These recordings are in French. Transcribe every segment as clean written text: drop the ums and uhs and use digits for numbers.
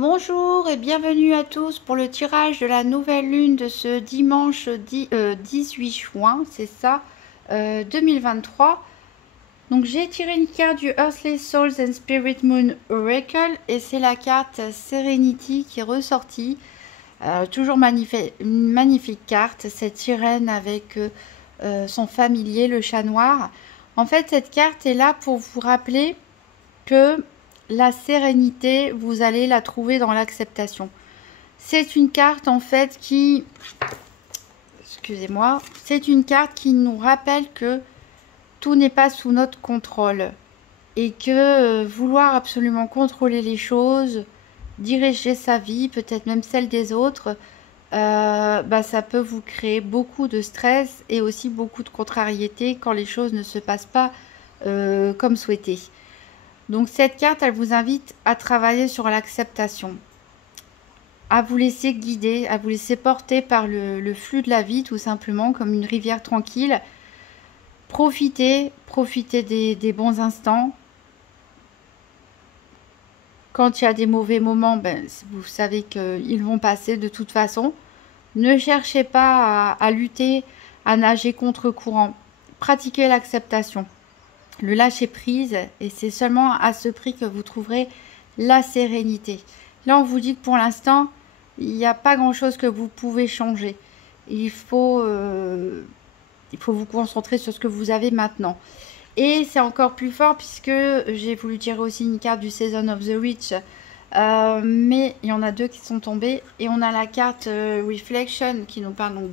Bonjour et bienvenue à tous pour le tirage de la nouvelle lune de ce dimanche 18 juin, c'est ça, 2023. Donc j'ai tiré une carte du Earthly Souls and Spirit Moon Oracle et c'est la carte Serenity qui est ressortie. Toujours une magnifique carte, cette sirène avec son familier, le chat noir. En fait, cette carte est là pour vous rappeler que la sérénité, vous allez la trouver dans l'acceptation. C'est une carte en fait qui, excusez-moi, c'est une carte qui nous rappelle que tout n'est pas sous notre contrôle et que vouloir absolument contrôler les choses, diriger sa vie, peut-être même celle des autres, ça peut vous créer beaucoup de stress et aussi beaucoup de contrariété quand les choses ne se passent pas comme souhaité. Donc cette carte, elle vous invite à travailler sur l'acceptation, à vous laisser guider, à vous laisser porter par le flux de la vie, tout simplement, comme une rivière tranquille. Profitez des bons instants. Quand il y a des mauvais moments, vous savez qu'ils vont passer de toute façon. Ne cherchez pas à lutter, à nager contre courant. Pratiquez l'acceptation, le lâcher prise, et c'est seulement à ce prix que vous trouverez la sérénité. Là, on vous dit que pour l'instant, il n'y a pas grand-chose que vous pouvez changer. Il faut vous concentrer sur ce que vous avez maintenant. Et c'est encore plus fort puisque j'ai voulu tirer aussi une carte du Season of the Witch. Mais il y en a deux qui sont tombées. Et on a la carte Reflection qui nous parle donc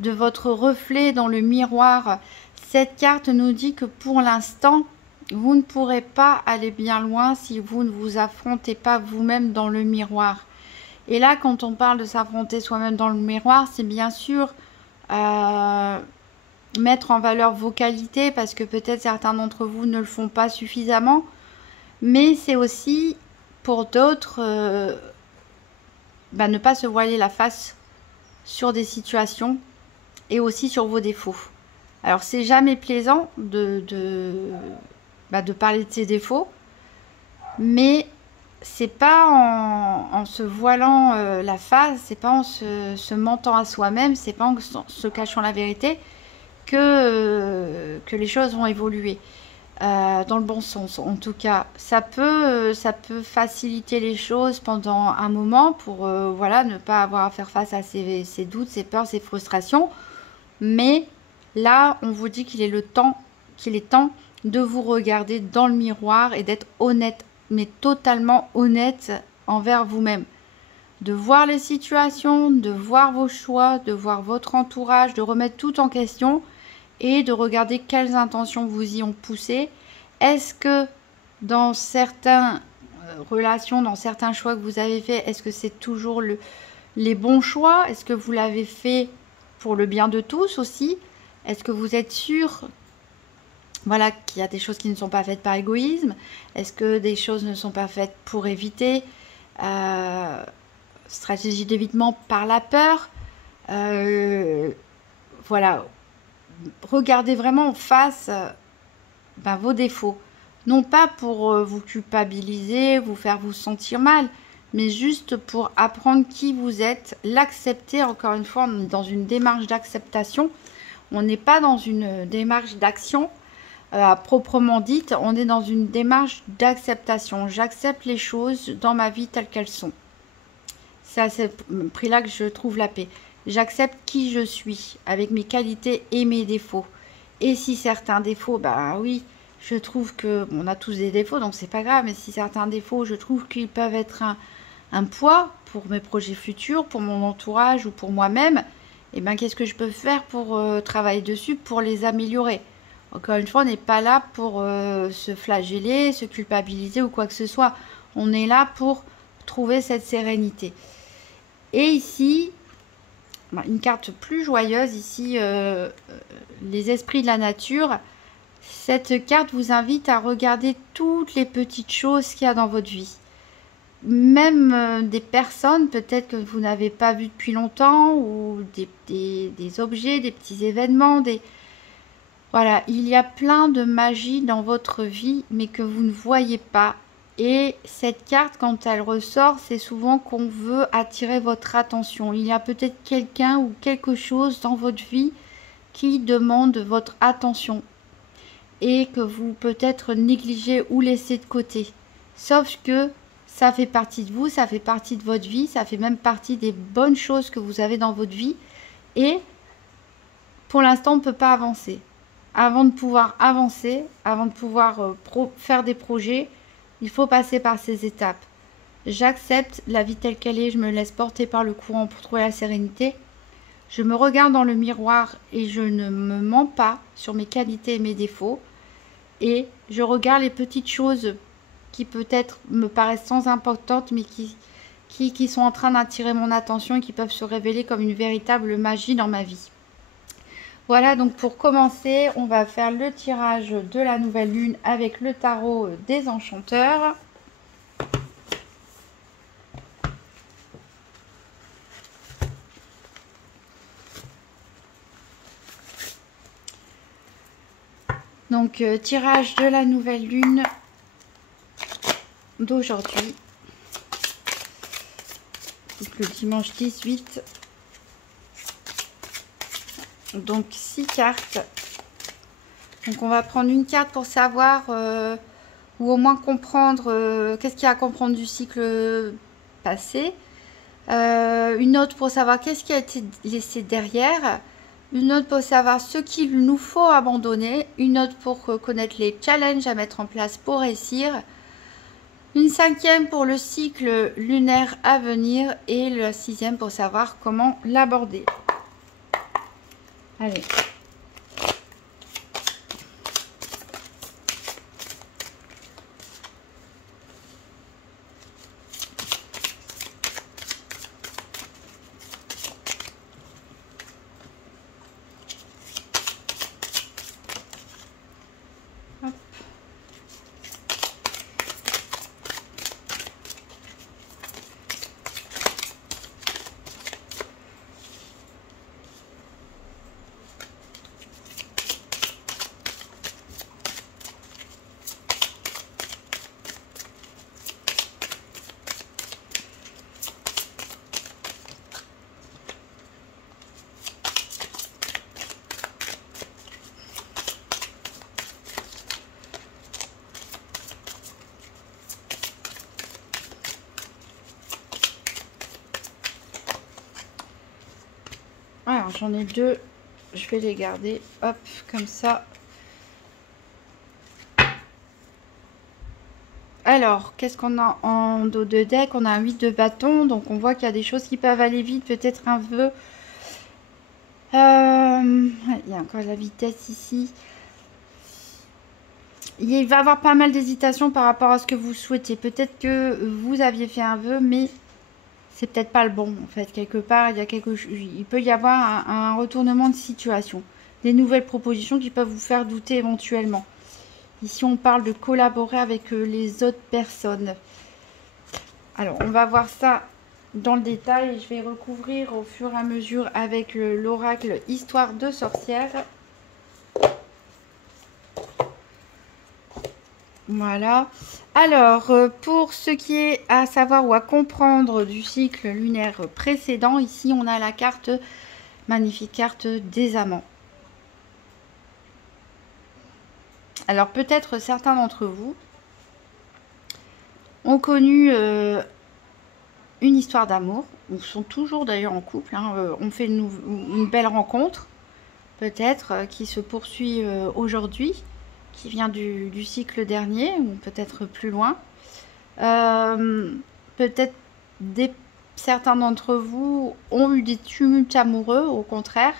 de votre reflet dans le miroir. Cette carte nous dit que pour l'instant, vous ne pourrez pas aller bien loin si vous ne vous affrontez pas vous-même dans le miroir. Et là, quand on parle de s'affronter soi-même dans le miroir, c'est bien sûr mettre en valeur vos qualités, parce que peut-être certains d'entre vous ne le font pas suffisamment. Mais c'est aussi pour d'autres ne pas se voiler la face sur des situations et aussi sur vos défauts. Alors, c'est jamais plaisant de parler de ses défauts, mais c'est pas en se voilant la face, c'est pas en se mentant à soi-même, c'est pas en se cachant la vérité que les choses vont évoluer dans le bon sens. En tout cas, ça peut faciliter les choses pendant un moment pour ne pas avoir à faire face à ses doutes, ses peurs, ses frustrations, mais là, on vous dit qu'il est temps de vous regarder dans le miroir et d'être honnête, mais totalement honnête envers vous-même. De voir les situations, de voir vos choix, de voir votre entourage, de remettre tout en question et de regarder quelles intentions vous y ont poussé. Est-ce que dans certaines relations, dans certains choix que vous avez faits, est-ce que c'est toujours les bons choix? Est-ce que vous l'avez fait pour le bien de tous aussi? Est-ce que vous êtes sûr qu'il y a des choses qui ne sont pas faites par égoïsme? Est-ce que des choses ne sont pas faites pour éviter? Stratégie d'évitement par la peur. Regardez vraiment en face vos défauts. Non pas pour vous culpabiliser, vous faire vous sentir mal, mais juste pour apprendre qui vous êtes, l'accepter. Encore une fois, on est dans une démarche d'acceptation. On n'est pas dans une démarche d'action à proprement dite. On est dans une démarche d'acceptation. J'accepte les choses dans ma vie telles qu'elles sont. C'est à ce prix-là que je trouve la paix. J'accepte qui je suis, avec mes qualités et mes défauts. Et si certains défauts, oui, je trouve que on a tous des défauts, donc c'est pas grave. Mais si certains défauts, je trouve qu'ils peuvent être un poids pour mes projets futurs, pour mon entourage ou pour moi-même, qu'est-ce que je peux faire pour travailler dessus, pour les améliorer? Encore une fois, on n'est pas là pour se flageller, se culpabiliser ou quoi que ce soit. On est là pour trouver cette sérénité. Et ici, une carte plus joyeuse, ici, les esprits de la nature. Cette carte vous invite à regarder toutes les petites choses qu'il y a dans votre vie. Même des personnes peut-être que vous n'avez pas vues depuis longtemps, ou des objets, des petits événements, il y a plein de magie dans votre vie, mais que vous ne voyez pas Et cette carte, quand elle ressort, c'est souvent qu'on veut attirer votre attention. Il y a peut-être quelqu'un ou quelque chose dans votre vie qui demande votre attention et que vous peut-être négligez ou laissez de côté. Sauf que ça fait partie de vous, ça fait partie de votre vie, ça fait même partie des bonnes choses que vous avez dans votre vie. Et pour l'instant, on ne peut pas avancer. Avant de pouvoir avancer, avant de pouvoir faire des projets, il faut passer par ces étapes. J'accepte la vie telle qu'elle est, je me laisse porter par le courant pour trouver la sérénité. Je me regarde dans le miroir et je ne me mens pas sur mes qualités et mes défauts. Et je regarde les petites choses qui peut-être me paraissent sans importantes, mais qui sont en train d'attirer mon attention et qui peuvent se révéler comme une véritable magie dans ma vie. Voilà, donc pour commencer, on va faire le tirage de la nouvelle lune avec le tarot des enchanteurs. Donc, tirage de la nouvelle lune d'aujourd'hui. Le dimanche 18. Donc 6 cartes. Donc on va prendre une carte pour savoir ou au moins comprendre qu'est-ce qu'il y a à comprendre du cycle passé. Une autre pour savoir qu'est-ce qui a été laissé derrière. Une autre pour savoir ce qu'il nous faut abandonner. Une autre pour connaître les challenges à mettre en place pour réussir. Une cinquième pour le cycle lunaire à venir. Et la sixième pour savoir comment l'aborder. Allez. Hop. Alors j'en ai deux, je vais les garder, hop, comme ça. Alors, qu'est-ce qu'on a en dos de deck? On a un 8 de bâton, donc on voit qu'il y a des choses qui peuvent aller vite, peut-être un peu. Il y a encore la vitesse ici. Il va y avoir pas mal d'hésitation par rapport à ce que vous souhaitez. Peut-être que vous aviez fait un vœu, mais c'est peut-être pas le bon en fait. Quelque part, il peut y avoir un retournement de situation, des nouvelles propositions qui peuvent vous faire douter éventuellement. Ici, on parle de collaborer avec les autres personnes. Alors, on va voir ça dans le détail et je vais recouvrir au fur et à mesure avec l'oracle Histoire de sorcière. Voilà. Alors, pour ce qui est à savoir ou à comprendre du cycle lunaire précédent, ici on a la carte, magnifique carte des amants. Alors, peut-être certains d'entre vous ont connu une histoire d'amour, ou sont toujours d'ailleurs en couple, hein, on fait une belle rencontre, peut-être, qui se poursuit aujourd'hui, qui vient du cycle dernier, ou peut-être plus loin. Peut-être certains d'entre vous ont eu des tumultes amoureux, au contraire.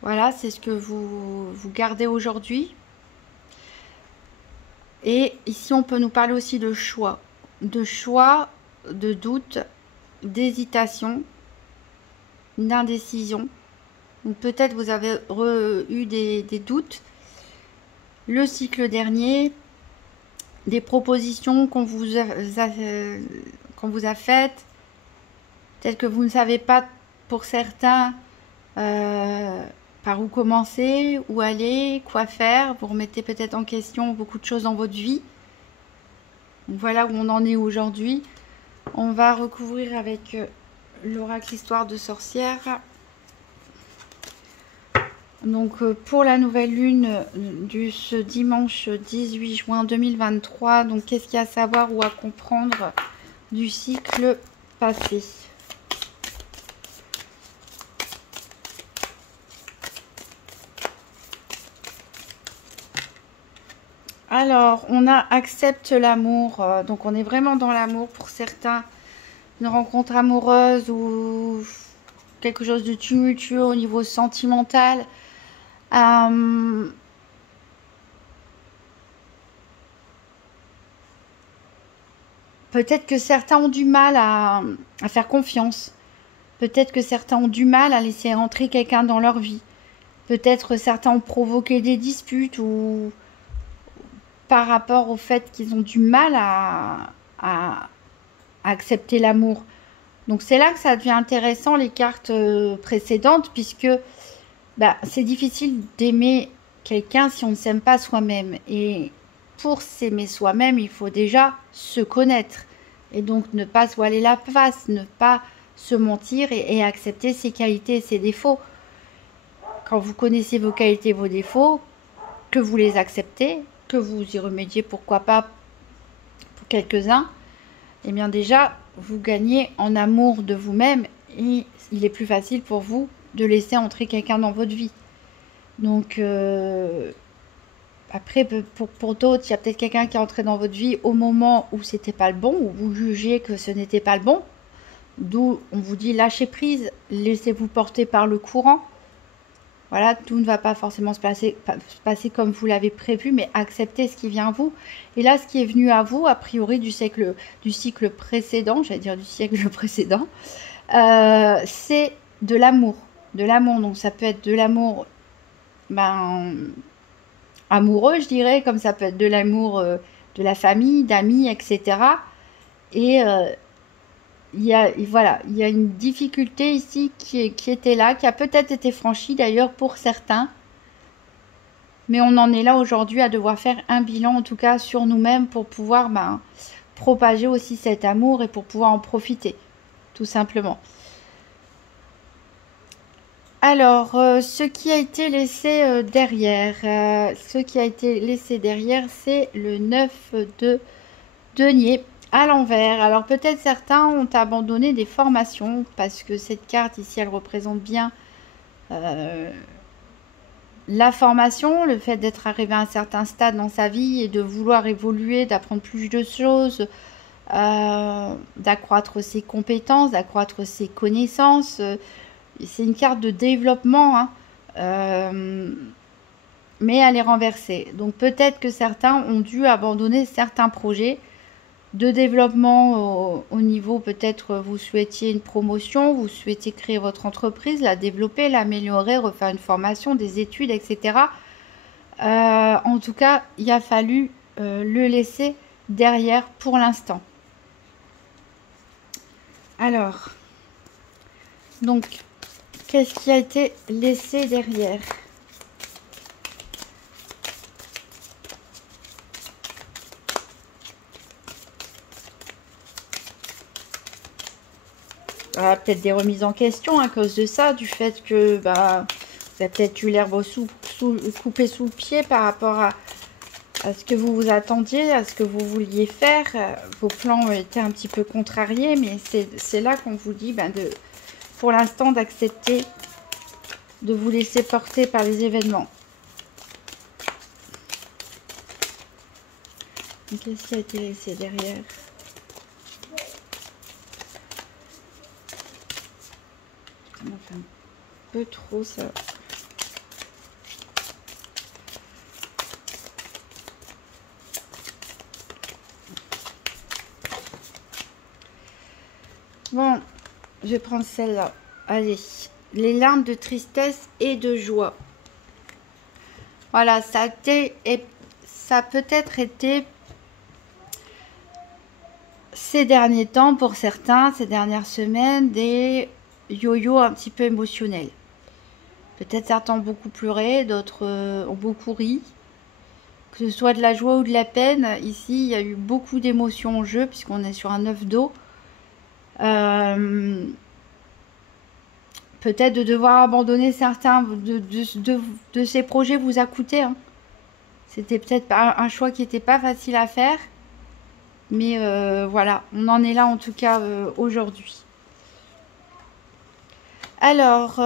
Voilà, c'est ce que vous gardez aujourd'hui. Et ici, on peut nous parler aussi de choix, de doute, d'hésitation, d'indécision. Peut-être vous avez eu des doutes. Le cycle dernier, des propositions qu'on vous a faites, peut-être que vous ne savez pas pour certains par où commencer, où aller, quoi faire. Vous remettez peut-être en question beaucoup de choses dans votre vie. Donc voilà où on en est aujourd'hui. On va recouvrir avec l'oracle Histoire de sorcière. Donc pour la nouvelle lune ce dimanche 18 juin 2023, donc qu'est-ce qu'il y a à savoir ou à comprendre du cycle passé? Alors, on a accepte l'amour, donc on est vraiment dans l'amour pour certains, une rencontre amoureuse ou quelque chose de tumultueux au niveau sentimental. Peut-être que certains ont du mal à faire confiance. Peut-être que certains ont du mal à laisser entrer quelqu'un dans leur vie. Peut-être certains ont provoqué des disputes ou par rapport au fait qu'ils ont du mal à accepter l'amour. Donc c'est là que ça devient intéressant les cartes précédentes, puisque c'est difficile d'aimer quelqu'un si on ne s'aime pas soi-même. Et pour s'aimer soi-même, il faut déjà se connaître. Et donc ne pas se voiler la face, ne pas se mentir et accepter ses qualités et ses défauts. Quand vous connaissez vos qualités et vos défauts, que vous les acceptez, que vous y remédiez, pourquoi pas pour quelques-uns, et bien déjà, vous gagnez en amour de vous-même et il est plus facile pour vous de laisser entrer quelqu'un dans votre vie. Donc, après, pour d'autres, il y a peut-être quelqu'un qui est entré dans votre vie au moment où c'était pas le bon, où vous jugez que ce n'était pas le bon. D'où on vous dit lâchez prise, laissez-vous porter par le courant. Voilà, tout ne va pas forcément se passer comme vous l'avez prévu, mais acceptez ce qui vient à vous. Et là, ce qui est venu à vous, a priori du cycle précédent, j'allais dire du siècle précédent, c'est de l'amour. De l'amour, donc ça peut être de l'amour amoureux, je dirais, comme ça peut être de l'amour de la famille, d'amis, etc. Et il y a une difficulté ici qui était là, qui a peut-être été franchie d'ailleurs pour certains. Mais on en est là aujourd'hui à devoir faire un bilan, en tout cas sur nous-mêmes, pour pouvoir propager aussi cet amour et pour pouvoir en profiter, tout simplement. Alors, ce qui a été laissé derrière, c'est le 9 de denier à l'envers. Alors peut-être certains ont abandonné des formations parce que cette carte ici, elle représente bien la formation, le fait d'être arrivé à un certain stade dans sa vie et de vouloir évoluer, d'apprendre plus de choses, d'accroître ses compétences, d'accroître ses connaissances. C'est une carte de développement, hein, mais elle est renversée. Donc peut-être que certains ont dû abandonner certains projets de développement au niveau, peut-être vous souhaitiez une promotion, vous souhaitiez créer votre entreprise, la développer, l'améliorer, refaire une formation, des études, etc. En tout cas, il a fallu le laisser derrière pour l'instant. Alors, donc, qu'est-ce qui a été laissé derrière ? Peut-être des remises en question à cause de ça, du fait que vous avez peut-être eu l'herbe coupée sous le pied par rapport à ce que vous vous attendiez, à ce que vous vouliez faire. Vos plans étaient un petit peu contrariés, mais c'est là qu'on vous dit pour l'instant d'accepter de vous laisser porter par les événements. Qu'est-ce qui a été laissé derrière ? Ça m'a fait un peu trop ça. Bon, je vais prendre celle-là. Allez, les larmes de tristesse et de joie. Voilà, ça a peut-être été ces derniers temps pour certains, ces dernières semaines, des yo-yo un petit peu émotionnels. Peut-être certains ont beaucoup pleuré, d'autres ont beaucoup ri. que ce soit de la joie ou de la peine. Ici, il y a eu beaucoup d'émotions en jeu, puisqu'on est sur un 9 d'eau. Peut-être de devoir abandonner certains de ces projets vous a coûté. Hein. C'était peut-être un choix qui n'était pas facile à faire. Mais voilà, on en est là en tout cas aujourd'hui. Alors,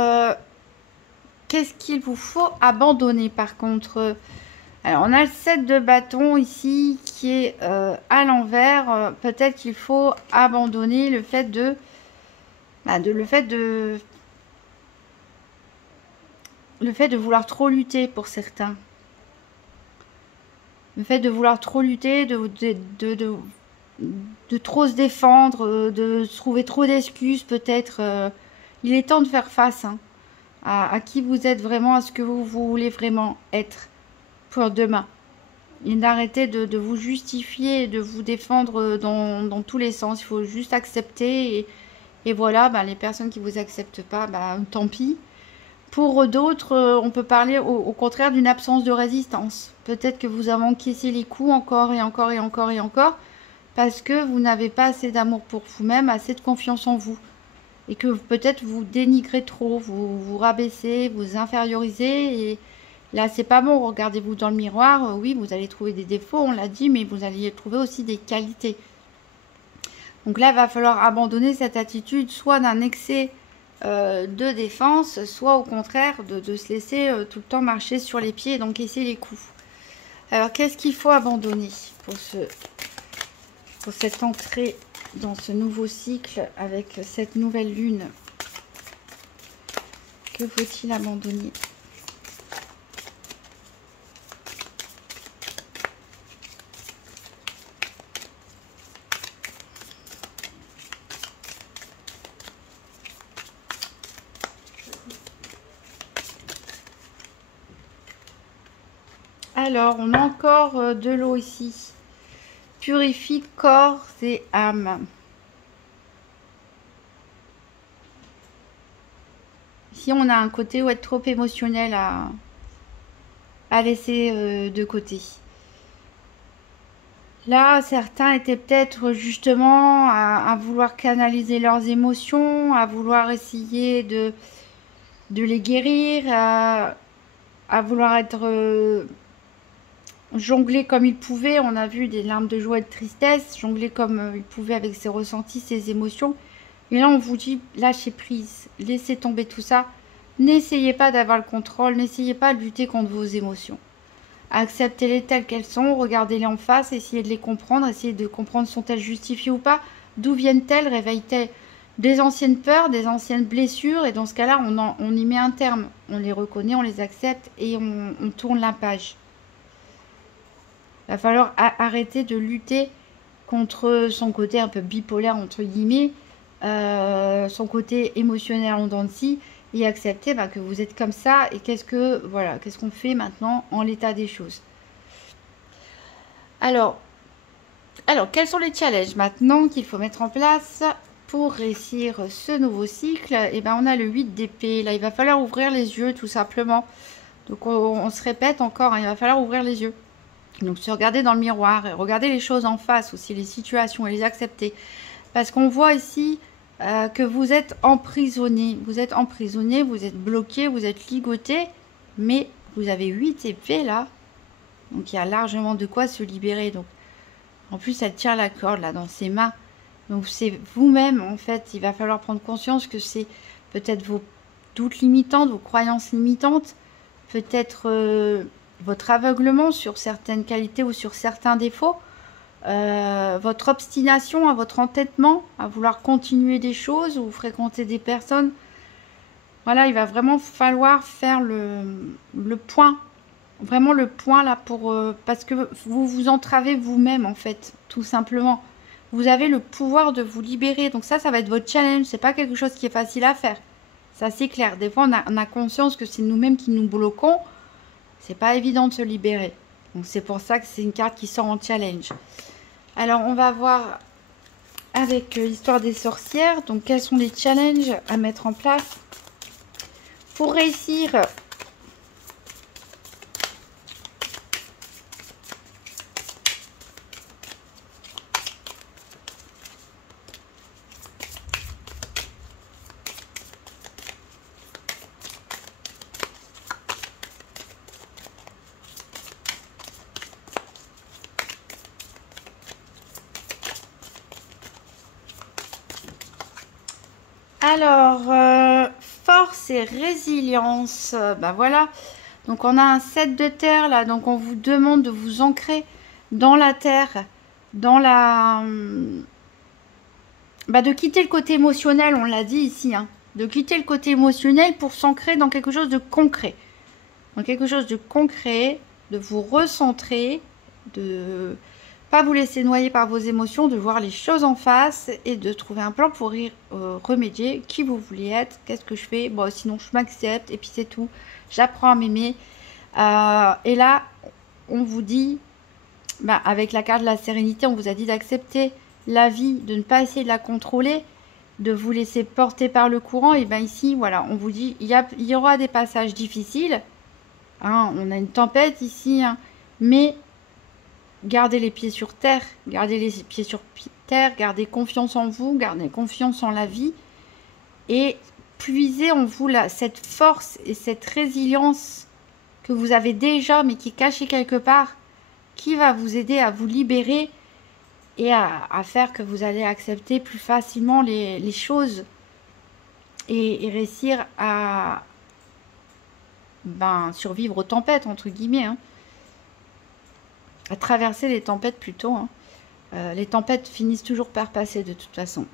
qu'est-ce qu'il vous faut abandonner par contre? Alors, on a le 7 de bâton ici qui est à l'envers. Peut-être qu'il faut abandonner le fait le fait de vouloir trop lutter pour certains. Le fait de vouloir trop lutter, de trop se défendre, de trouver trop d'excuses peut-être. Il est temps de faire face hein, à qui vous êtes vraiment, à ce que vous voulez vraiment être pour demain. Et d'arrêter de vous justifier et de vous défendre dans tous les sens. Il faut juste accepter et voilà, bah, les personnes qui ne vous acceptent pas, bah, tant pis. Pour d'autres, on peut parler au contraire d'une absence de résistance. Peut-être que vous avez encaissé les coups encore et encore et encore et encore parce que vous n'avez pas assez d'amour pour vous-même, assez de confiance en vous. Et que peut-être vous dénigrez trop, vous rabaissez, vous infériorisez. Et là, c'est pas bon. Regardez-vous dans le miroir. Oui, vous allez trouver des défauts, on l'a dit, mais vous allez trouver aussi des qualités. Donc là, il va falloir abandonner cette attitude, soit d'un excès de défense, soit au contraire de se laisser tout le temps marcher sur les pieds et d'encaisser les coups. Alors, qu'est-ce qu'il faut abandonner pour cette entrée dans ce nouveau cycle avec cette nouvelle lune? Que faut-il abandonner? Alors, on a encore de l'eau ici. Purifie corps et âme. Ici, on a un côté où être trop émotionnel à laisser de côté. Là, certains étaient peut-être justement à vouloir canaliser leurs émotions, à vouloir essayer de les guérir, à vouloir être jongler comme ils pouvaient. On a vu des larmes de joie et de tristesse, jongler comme ils pouvaient avec ses ressentis, ses émotions. Et là, on vous dit, lâchez prise, laissez tomber tout ça. N'essayez pas d'avoir le contrôle, n'essayez pas de lutter contre vos émotions. Acceptez-les telles qu'elles sont, regardez-les en face, essayez de les comprendre, essayez de comprendre sont-elles justifiées ou pas, d'où viennent-elles, réveillent-elles des anciennes peurs, des anciennes blessures, et dans ce cas-là, on y met un terme. On les reconnaît, on les accepte et on tourne la page. Il va falloir arrêter de lutter contre son côté un peu bipolaire, entre guillemets, son côté émotionnel en dents de scie, et accepter que vous êtes comme ça, et qu'est-ce qu'on fait maintenant en l'état des choses. Alors, quels sont les challenges maintenant qu'il faut mettre en place pour réussir ce nouveau cycle? Et ben, on a le 8 d'épée. Là, il va falloir ouvrir les yeux, tout simplement. Donc, on se répète encore, hein, il va falloir ouvrir les yeux. Donc, se regarder dans le miroir, et regarder les choses en face aussi, les situations, et les accepter. Parce qu'on voit ici que vous êtes emprisonné. Vous êtes emprisonné, vous êtes bloqué, vous êtes ligoté. Mais vous avez 8 épées là. Donc, il y a largement de quoi se libérer. Donc, en plus, elle tient la corde là dans ses mains. Donc, c'est vous-même, en fait. Il va falloir prendre conscience que c'est peut-être vos doutes limitantes, vos croyances limitantes. Peut-être votre aveuglement sur certaines qualités ou sur certains défauts. Votre obstination, votre entêtement à vouloir continuer des choses ou fréquenter des personnes. Voilà, il va vraiment falloir faire le point. Vraiment le point là parce que vous vous entravez vous-même en fait, tout simplement. Vous avez le pouvoir de vous libérer. Donc ça va être votre challenge. C'est pas quelque chose qui est facile à faire. Ça c'est clair. Des fois on a conscience que c'est nous-mêmes qui nous bloquons. C'est pas évident de se libérer. Donc c'est pour ça que c'est une carte qui sort en challenge. Alors on va voir avec l'histoire des sorcières. Donc quels sont les challenges à mettre en place pour réussir Alors, force et résilience. Ben voilà. Donc, on a un 7 de terre là. Donc, on vous demande de vous ancrer dans la terre, dans la... de quitter le côté émotionnel, on l'a dit ici. Hein, de quitter le côté émotionnel pour s'ancrer dans quelque chose de concret. Dans quelque chose de concret, de vous recentrer, de... pas vous laisser noyer par vos émotions, de voir les choses en face et de trouver un plan pour y remédier. Qui vous voulez être, qu'est-ce que je fais, bon, sinon je m'accepte et puis c'est tout. J'apprends à m'aimer. Et là, on vous dit, avec la carte de la sérénité, on vous a dit d'accepter la vie, de ne pas essayer de la contrôler, de vous laisser porter par le courant. Et bien ici, voilà, on vous dit, il y aura des passages difficiles. Hein, on a une tempête ici, hein, mais... gardez les pieds sur terre, gardez confiance en vous, gardez confiance en la vie et puisez en vous cette force et cette résilience que vous avez déjà mais qui est cachée quelque part, qui va vous aider à vous libérer et à faire que vous allez accepter plus facilement les choses et réussir à survivre aux tempêtes, entre guillemets, hein. À traverser les tempêtes plutôt. Hein. Les tempêtes finissent toujours par passer de toute façon.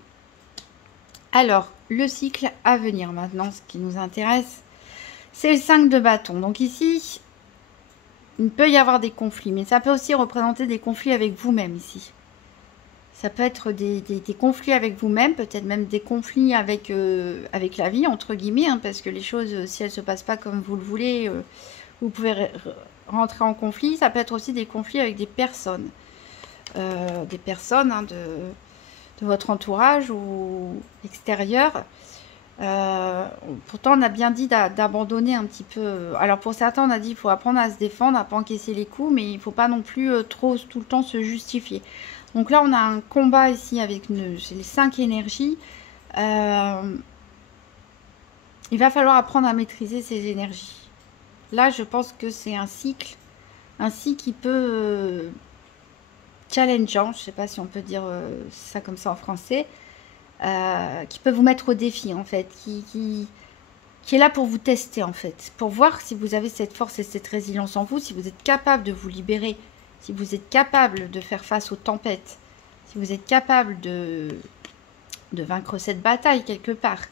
Alors, le cycle à venir maintenant, ce qui nous intéresse, c'est le 5 de bâton. Donc ici, il peut y avoir des conflits, mais ça peut aussi représenter des conflits avec vous-même ici. Ça peut être des conflits avec vous-même, peut-être même des conflits avec la vie, entre guillemets, hein, parce que les choses, si elles ne se passent pas comme vous le voulez, vous pouvez rentrer en conflit. Ça peut être aussi des conflits avec des personnes. Hein, de votre entourage ou extérieur. Pourtant, on a bien dit d'abandonner un petit peu. Alors, pour certains, on a dit qu'il faut apprendre à se défendre, à pas encaisser les coups, mais il ne faut pas non plus trop tout le temps se justifier. Donc là, on a un combat ici avec les 5 énergies. Il va falloir apprendre à maîtriser ces énergies. Là, je pense que c'est un cycle qui peut challengeant, je ne sais pas si on peut dire ça comme ça en français, qui peut vous mettre au défi en fait, qui est là pour vous tester en fait, pour voir si vous avez cette force et cette résilience en vous, si vous êtes capable de vous libérer, si vous êtes capable de faire face aux tempêtes, si vous êtes capable de vaincre cette bataille quelque part.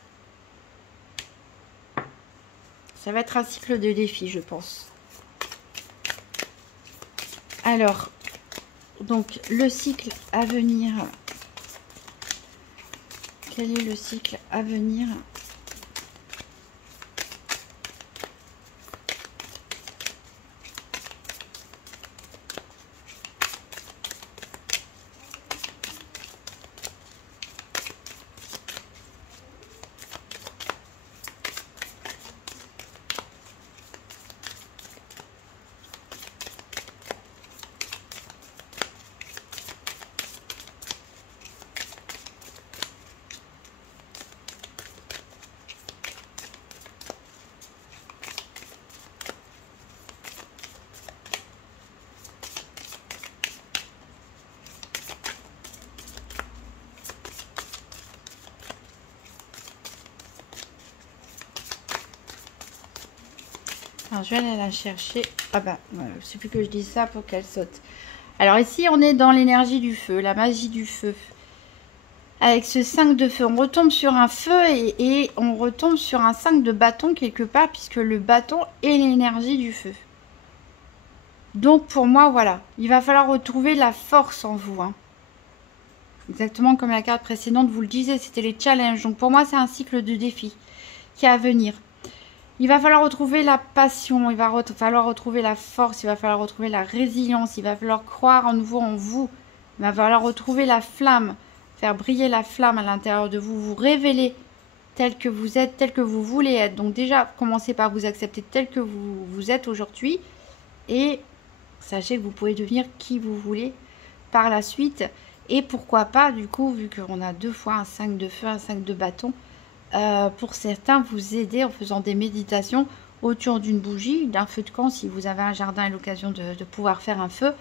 Ça va être un cycle de défis, je pense. Alors, donc, le cycle à venir. Quel est le cycle à venir ? Alors, je vais aller la chercher. Ah bah, voilà, il suffit que je dise ça pour qu'elle saute. Alors ici, on est dans l'énergie du feu, la magie du feu. Avec ce 5 de feu, on retombe sur un feu et on retombe sur un 5 de bâton quelque part, puisque le bâton est l'énergie du feu. Donc pour moi, voilà, il va falloir retrouver la force en vous. Hein. Exactement comme la carte précédente vous le disait, c'était les challenges. Donc pour moi, c'est un cycle de défis qui est à venir. Il va falloir retrouver la passion, il va falloir retrouver la force, il va falloir retrouver la résilience, il va falloir croire à nouveau en vous. Il va falloir retrouver la flamme, faire briller la flamme à l'intérieur de vous, vous révéler tel que vous êtes, tel que vous voulez être. Donc déjà, commencez par vous accepter tel que vous êtes aujourd'hui et sachez que vous pouvez devenir qui vous voulez par la suite. Et pourquoi pas, du coup, vu qu'on a 2 fois un 5 de feu, un 5 de bâton, pour certains, vous aider en faisant des méditations autour d'une bougie, d'un feu de camp, si vous avez un jardin et l'occasion de pouvoir faire un feu.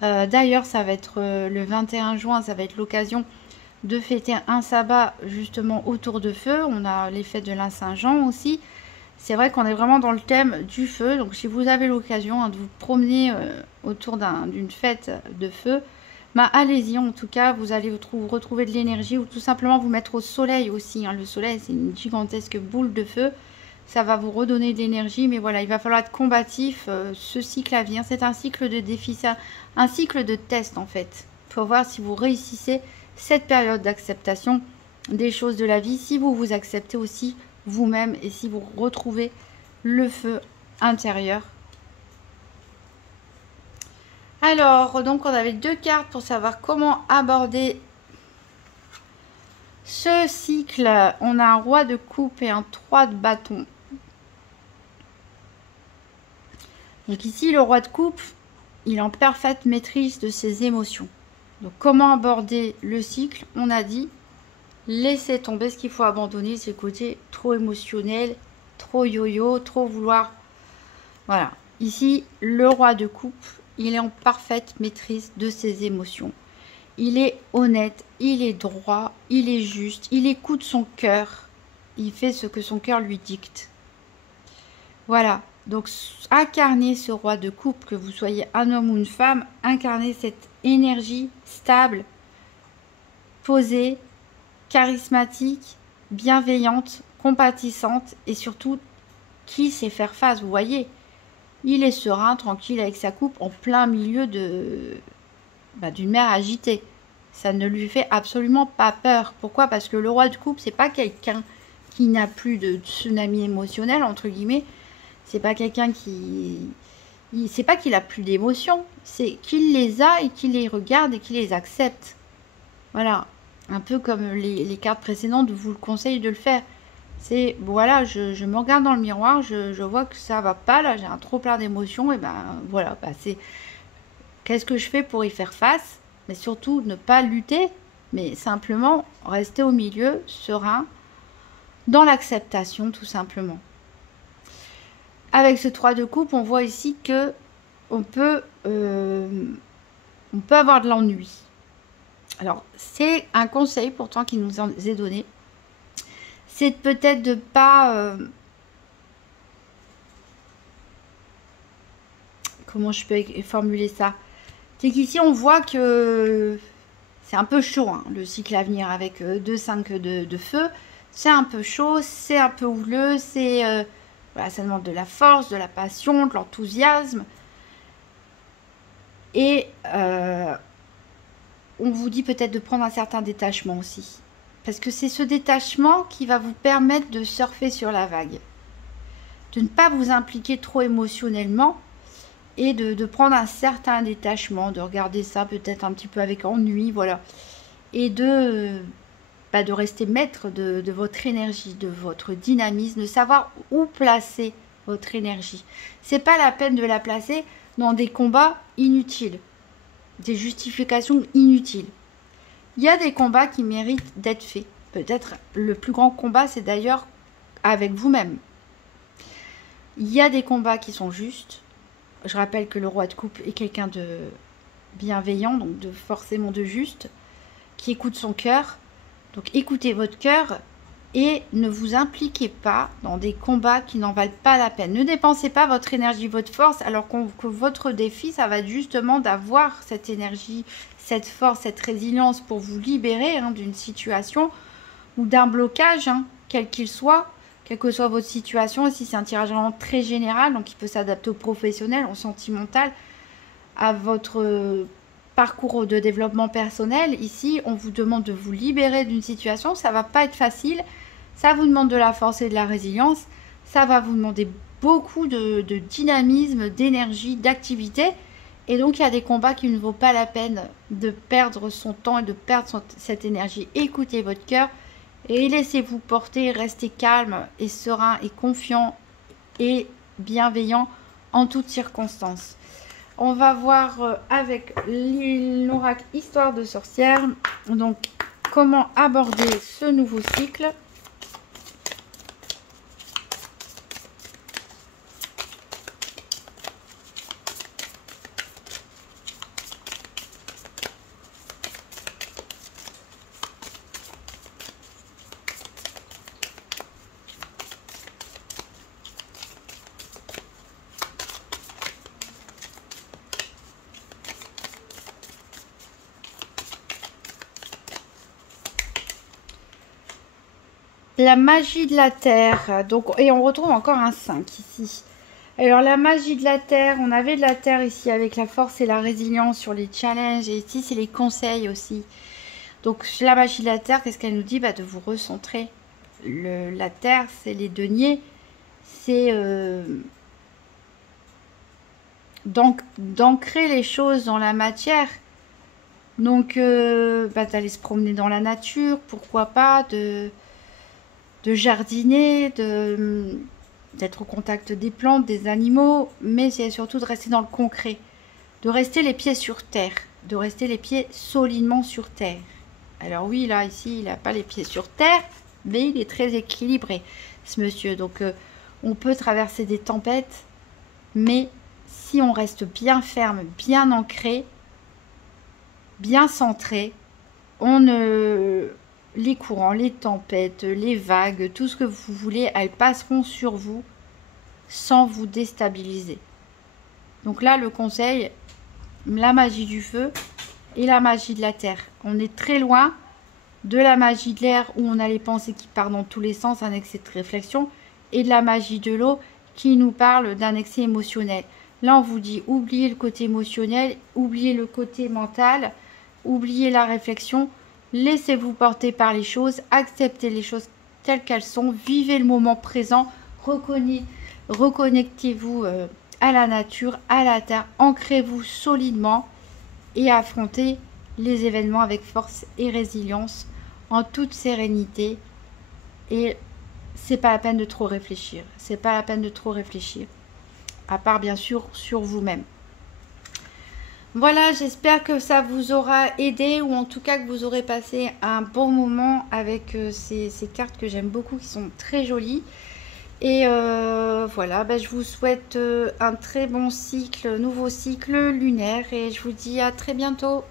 D'ailleurs, ça va être le 21 juin, ça va être l'occasion de fêter un sabbat justement autour de feu. On a les fêtes de la Saint-Jean aussi. C'est vrai qu'on est vraiment dans le thème du feu. Donc si vous avez l'occasion de vous promener autour d'une fête de feu, bah, allez-y. En tout cas, vous allez retrouver de l'énergie ou tout simplement vous mettre au soleil aussi. Le soleil, c'est une gigantesque boule de feu. Ça va vous redonner de l'énergie. Mais voilà, il va falloir être combatif. Ce cycle à venir, c'est un cycle de défi, c'est un cycle de test en fait. Il faut voir si vous réussissez cette période d'acceptation des choses de la vie. Si vous vous acceptez aussi vous-même et si vous retrouvez le feu intérieur. Alors, donc on avait 2 cartes pour savoir comment aborder ce cycle. On a un roi de coupe et un 3 de bâton. Donc ici, le roi de coupe, il est en parfaite maîtrise de ses émotions. Donc comment aborder le cycle? On a dit laissez tomber. Ce qu'il faut abandonner, c'est le côté trop émotionnel, trop yo-yo, trop vouloir. Voilà. Ici, le roi de coupe, il est en parfaite maîtrise de ses émotions. Il est honnête, il est droit, il est juste, il écoute son cœur. Il fait ce que son cœur lui dicte. Voilà. Donc, incarner ce roi de coupe, que vous soyez un homme ou une femme, incarner cette énergie stable, posée, charismatique, bienveillante, compatissante et surtout qui sait faire face. Vous voyez, il est serein, tranquille avec sa coupe en plein milieu d'une mer agitée. Ça ne lui fait absolument pas peur. Pourquoi? Parce que le roi de coupe, c'est pas quelqu'un qui n'a plus de tsunami émotionnel, entre guillemets. C'est pas quelqu'un c'est pas qu'il a plus d'émotions, c'est qu'il les a et qu'il les regarde et qu'il les accepte. Voilà. Un peu comme les cartes précédentes vous le conseillent de le faire. C'est, voilà, je me regarde dans le miroir, je vois que ça va pas, là, j'ai un trop plein d'émotions, et ben voilà, c'est qu'est-ce que je fais pour y faire face? Mais surtout, ne pas lutter, mais simplement rester au milieu, serein, dans l'acceptation, tout simplement. Avec ce 3 de coupe, on voit ici que on peut avoir de l'ennui. Alors, c'est un conseil pourtant qui nous est donné. C'est peut-être de pas... comment je peux formuler ça? C'est qu'ici, on voit que c'est un peu chaud, le cycle à venir avec 2-5 de feu. C'est un peu chaud, c'est un peu houleux, voilà, ça demande de la force, de la passion, de l'enthousiasme. Et on vous dit peut-être de prendre un certain détachement aussi. Parce que c'est ce détachement qui va vous permettre de surfer sur la vague. De ne pas vous impliquer trop émotionnellement et de prendre un certain détachement, de regarder ça peut-être un petit peu avec ennui, voilà. Et de rester maître de votre énergie, de votre dynamisme, de savoir où placer votre énergie. C'est pas la peine de la placer dans des combats inutiles, des justifications inutiles. Il y a des combats qui méritent d'être faits. Peut-être le plus grand combat, c'est d'ailleurs avec vous-même. Il y a des combats qui sont justes. Je rappelle que le roi de coupe est quelqu'un de bienveillant, donc forcément de juste, qui écoute son cœur. Donc écoutez votre cœur et ne vous impliquez pas dans des combats qui n'en valent pas la peine. Ne dépensez pas votre énergie, votre force, alors que votre défi, ça va être justement d'avoir cette énergie, cette force, cette résilience pour vous libérer d'une situation ou d'un blocage, quel qu'il soit, quelle que soit votre situation. Ici, c'est un tirage vraiment très général, donc il peut s'adapter au professionnel, au sentimental, à votre parcours de développement personnel. Ici, on vous demande de vous libérer d'une situation. Ça va pas être facile. Ça vous demande de la force et de la résilience. Ça va vous demander beaucoup de dynamisme, d'énergie, d'activité. Et donc, il y a des combats qui ne vaut pas la peine de perdre son temps et de perdre cette énergie. Écoutez votre cœur et laissez-vous porter. Restez calme et serein et confiant et bienveillant en toutes circonstances. On va voir avec l'oracle Histoire de sorcière, donc comment aborder ce nouveau cycle. la magie de la Terre. Donc, et on retrouve encore un 5 ici. Alors, la magie de la Terre, on avait de la Terre ici avec la force et la résilience sur les challenges. Et ici, c'est les conseils aussi. Donc, la magie de la Terre, qu'est-ce qu'elle nous dit? De vous recentrer. La Terre, c'est les deniers. C'est d'ancrer les choses dans la matière. Donc, d'aller se promener dans la nature, pourquoi pas, de jardiner, d'être au contact des plantes, des animaux, mais c'est surtout de rester dans le concret, de rester les pieds sur terre, de rester les pieds solidement sur terre. Alors oui, là, ici, il n'a pas les pieds sur terre, mais il est très équilibré, ce monsieur. Donc, on peut traverser des tempêtes, mais si on reste bien ferme, bien ancré, bien centré, les courants, les tempêtes, les vagues, tout ce que vous voulez, elles passeront sur vous sans vous déstabiliser. Donc là, le conseil, la magie du feu et la magie de la terre. On est très loin de la magie de l'air où on a les pensées qui partent dans tous les sens, un excès de réflexion, et de la magie de l'eau qui nous parle d'un excès émotionnel. Là, on vous dit, oubliez le côté émotionnel, oubliez le côté mental, oubliez la réflexion, laissez-vous porter par les choses, acceptez les choses telles qu'elles sont, vivez le moment présent, reconnectez-vous à la nature, à la terre, ancrez-vous solidement et affrontez les événements avec force et résilience, en toute sérénité. Et c'est pas la peine de trop réfléchir, c'est pas la peine de trop réfléchir, à part bien sûr sur vous-même. Voilà, j'espère que ça vous aura aidé, ou en tout cas que vous aurez passé un bon moment avec ces cartes que j'aime beaucoup, qui sont très jolies. Et voilà, je vous souhaite un très bon cycle, nouveau cycle lunaire, et je vous dis à très bientôt.